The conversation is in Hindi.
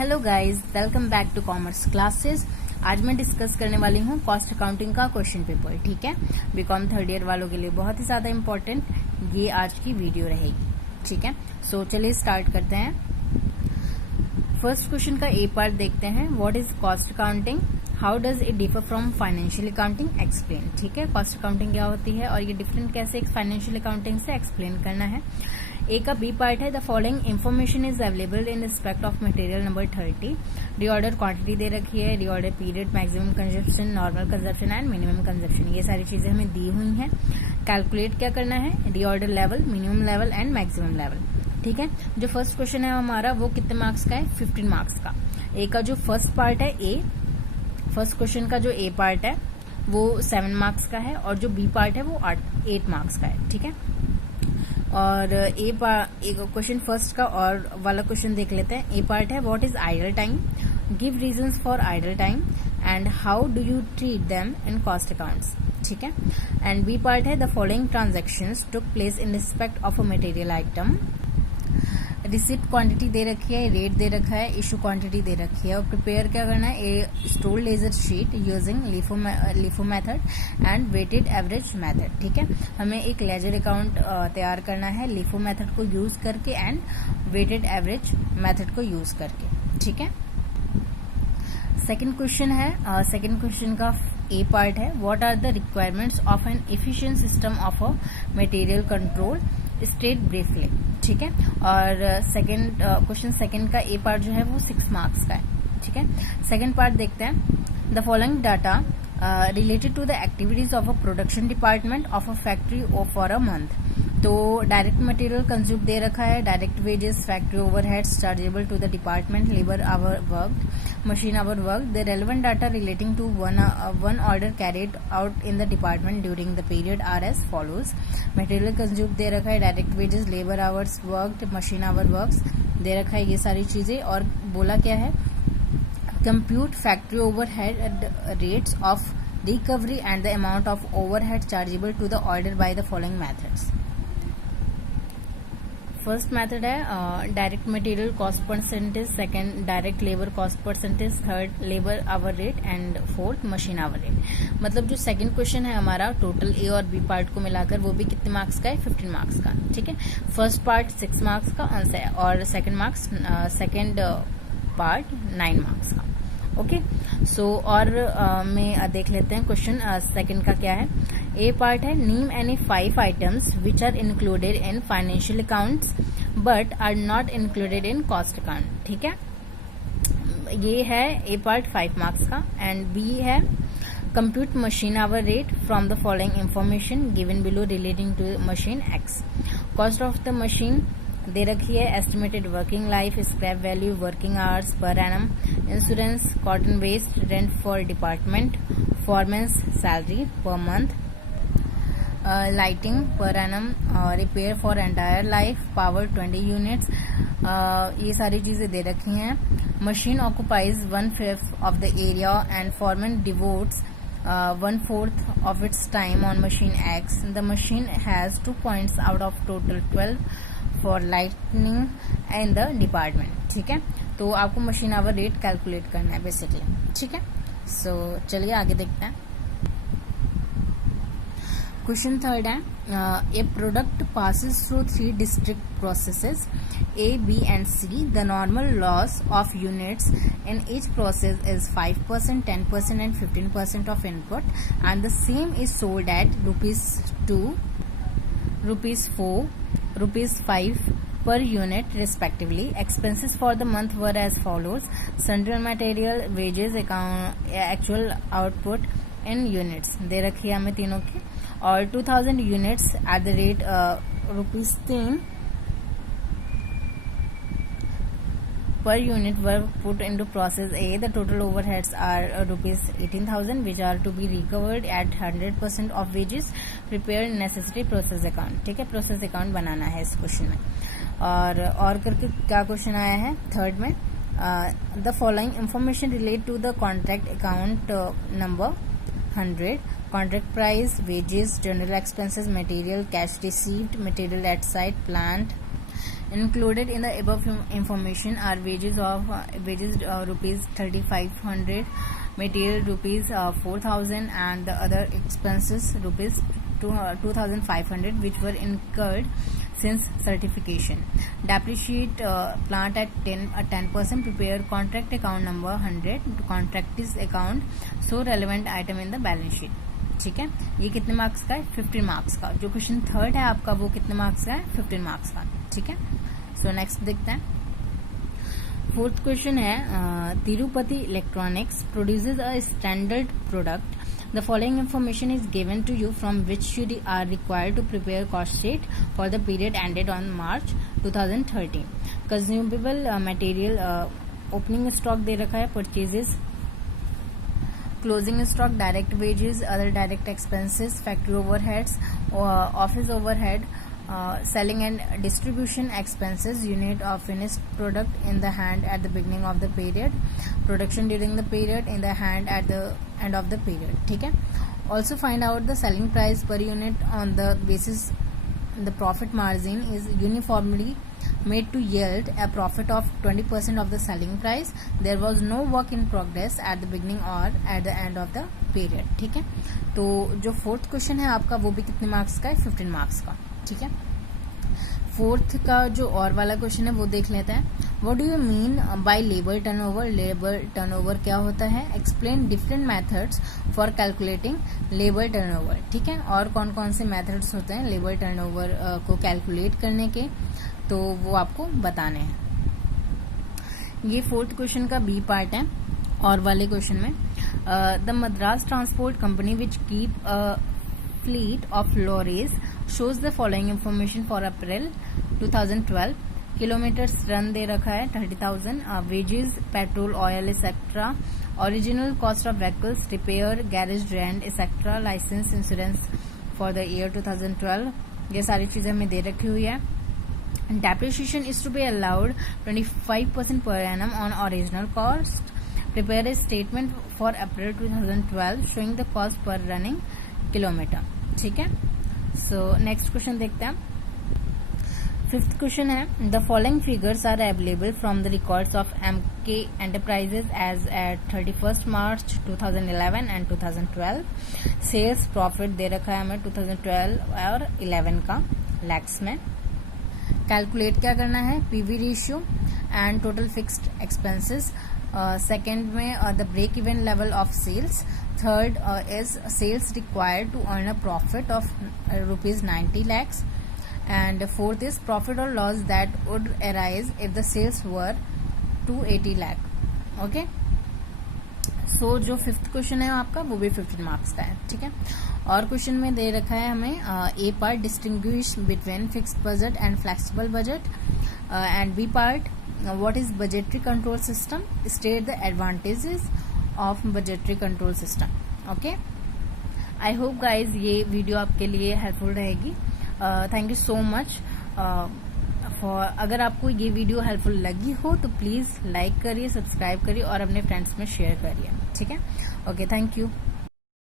Hello guys, welcome back to commerce classes. आज मैं डिस्कस करने वाली हूँ कॉस्ट अकाउंटिंग का क्वेश्चन पेपर। ठीक है, बीकॉम थर्ड ईयर वालों के लिए बहुत ही ज्यादा इम्पोर्टेंट ये आज की वीडियो रहेगी। ठीक है, सो चलिए स्टार्ट करते हैं। फर्स्ट क्वेश्चन का ए पार्ट देखते हैं। What is cost accounting, how does it differ from financial accounting, explain. ठीक है, कॉस्ट अकाउंटिंग क्या होती है और ये डिफरेंट कैसे फाइनेंशियल अकाउंटिंग से एक्सप्लेन करना है। ए का बी पार्ट है, the following information is available in respect of material number 30। Reorder quantity दे रखी है, reorder period, maximum consumption, normal consumption and minimum consumption, ये सारी चीजें हमें दी हुई हैं। कैलकुलेट क्या करना है, reorder level, minimum level and maximum level. ठीक है, जो फर्स्ट क्वेश्चन है हमारा वो कितने मार्क्स का है, 15 मार्क्स का। ए का जो फर्स्ट पार्ट है, ए फर्स्ट क्वेश्चन का जो ए पार्ट है वो 7 मार्क्स का है और जो बी पार्ट है वो 8 मार्क्स का है। ठीक है, और एक क्वेश्चन फर्स्ट का और वाला क्वेश्चन देख लेते हैं। ए पार्ट है, what is idle time, give reasons for idle time and how do you treat them in cost accounts. ठीक है, एंड बी पार्ट है, the following transactions took place in respect of a material item. Receipt quantity दे रखी है, रेट दे रखा है, इशू क्वांटिटी दे रखी है और प्रिपेयर क्या करना है, A store ledger sheet using LIFO method and weighted average method. ठीक है, हमें एक लेजर अकाउंट तैयार करना है लिफो मेथड को यूज करके एंड वेटेड एवरेज मेथड को यूज करके। ठीक है, सेकेंड क्वेश्चन है, सेकेंड क्वेश्चन का ए पार्ट है, what are the requirements of an efficient system of a material control, state briefly. ठीक है, और सेकंड क्वेश्चन सेकंड का ए पार्ट जो है वो 6 मार्क्स का है। ठीक है, सेकंड पार्ट देखते हैं। The following data related to the activities of a production department of a factory for a month. तो डायरेक्ट मटेरियल कंज्यूम दे रखा है, direct wages, factory overheads chargeable to the department, labour hour worked, machine hour work, the relevant data relating to one order carried out in the department during the period are as follows. Material consumed दे रखा है, direct wages, labor hours worked, machine hour works दे रखा है, ये सारी चीजें। और बोला क्या है, compute factory overhead rates of recovery and the amount of overhead chargeable to the order by the following methods. First method है direct material cost percentage, second direct labour cost percentage, third labour hour rate and fourth machine hour rate. मतलब जो सेकंड क्वेश्चन है हमारा टोटल ए और बी पार्ट को मिलाकर वो भी कितने मार्क्स का है, 15 मार्क्स का। ठीक है, फर्स्ट पार्ट 6 मार्क्स का और सेकंड पार्ट 9 मार्क्स का। ओके, सो और में देख लेते हैं क्वेश्चन सेकंड का क्या है। ए पार्ट है, name any 5 items which are included in financial accounts but are not included in cost account. ठीक है, ये है ए पार्ट 5 मार्क्स का। एंड बी है, compute machine hour rate from the following information given below relating to machine X. Cost of the machine दे रखी है, estimated working life, scrap value, working hours per annum, insurance, cotton waste, rent for department, foreman's salary per month, lighting per annum, repair for entire life, power 20 units, ये सारी चीजें दे रखी हैं। Machine occupies 1/5 of the area and foreman devotes 1/4 of its time on machine X. The machine has 2 points out of total 12 for lighting in the department. ठीक है, तो आपको मशीन आवर रेट कैलकुलेट करना है बेसिकली। ठीक है, सो चलिए आगे देखते हैं। क्वेश्चन थर्ड है, ए product passes through 3 distinct processes A, B and C. The normal loss of units in each process is 5%, 10% and 15% of input, and the same is sold at ₹2, ₹4, ₹5 per unit respectively. Expenses for the month were as follows: sundry material, wages, actual output in units दे रखी है हमें तीनों की, और 2000 units at the rate ₹3 per unit were put into process A. The total overheads are ₹18,000 which are to be recovered at 100% of wages. Prepare necessary process account. ठीक है, प्रोसेस अकाउंट बनाना है इस क्वेश्चन में। और करके क्या क्वेश्चन आया है थर्ड में, the following information relate to the contract account number 100, contract price, wages, general expenses, material, cash received, material at site, plant, Included in the above information are wages rupees 3,500, material rupees 4,000, and the other expenses rupees 2,500 which were incurred since certification. Depreciate plant at 10%. Prepare contract account number 100 to contract this account, so relevant item in the balance sheet. ठीक है, ये कितने मार्क्स का है? 15 मार्क्स का. जो क्वेश्चन थर्ड है आपका वो कितने मार्क्स का है? 15 मार्क्स का. ठीक है, सो नेक्स्ट देखते हैं. फोर्थ क्वेश्चन है Tirupati electronics produces a standard product. The following information is given to you from which you are required to prepare cost sheet for the period ended on March 2013. Consumable material opening stock दे रखा है, purchases, closing stock, direct wages, other direct expenses, factory overheads, office overhead, selling and distribution expenses, unit of finished product in the hand at the beginning of the period, production during the period, in the hand at the end of the period. ठीक है. Also find out the selling price per unit on the basis the profit margin is uniformly made to yield a profit of 20% of the selling price. There was no work in progress at the beginning or at the end of the period. ठीक है, तो जो फोर्थ क्वेश्चन है आपका वो भी कितने मार्क्स का है? 15 मार्क्स का. ठीक है, फोर्थ का जो और वाला क्वेश्चन है वो देख लेते हैं. What do you mean by labour turnover? Labour turnover क्या होता है? Explain different methods for calculating labour turnover. ठीक है, और कौन कौन से मेथड्स होते हैं लेबर टर्नओवर को कैलकुलेट करने के, तो वो आपको बताने हैं. ये फोर्थ क्वेश्चन का बी पार्ट है. और वाले क्वेश्चन में the Madras transport company which keep fleet of lorries shows the following information for April 2012. Kilometres run दे रखा है 30,000. Wages, petrol, oil etcetera, original cost of vehicles, repair, garage rent etcetera, licence, insurance for the year 2012. ये सारी चीजें हमें दे रखी हुई है. Depreciation is to be allowed 25% per annum on original cost. Prepare a statement for April 2012 showing the cost per running kilometre. ठीक है, सो नेक्स्ट क्वेश्चन देखते हैं. फिफ्थ क्वेश्चन है the following figures are available from the records of MK enterprises as at 31 March 2011 and 2012. Sales profit दे रखा है हमें 2012 और 11 का लैक्स में. कैलकुलेट क्या करना है? PV ratio and total fixed expenses. Second में the break even level of sales. Third is sales required to earn a profit of rupees 90 lakhs. And fourth is profit or loss that would arise if the sales were 280 lakh. Okay. So जो फिफ्थ क्वेश्चन है आपका वो भी 15 मार्क्स का है. ठीक है, और क्वेश्चन में दे रखा है हमें A part distinguish between fixed budget and flexible budget. And B part what is budgetary control system? State the advantages of budgetary control system. Okay, I hope guys ये वीडियो आपके लिए हेल्पफुल रहेगी. Thank you so much for. अगर आपको ये वीडियो हेल्पफुल लगी हो तो प्लीज लाइक करिए, सब्सक्राइब करिए और अपने फ्रेंड्स में शेयर करिए. ठीक है, ओके, थैंक यू.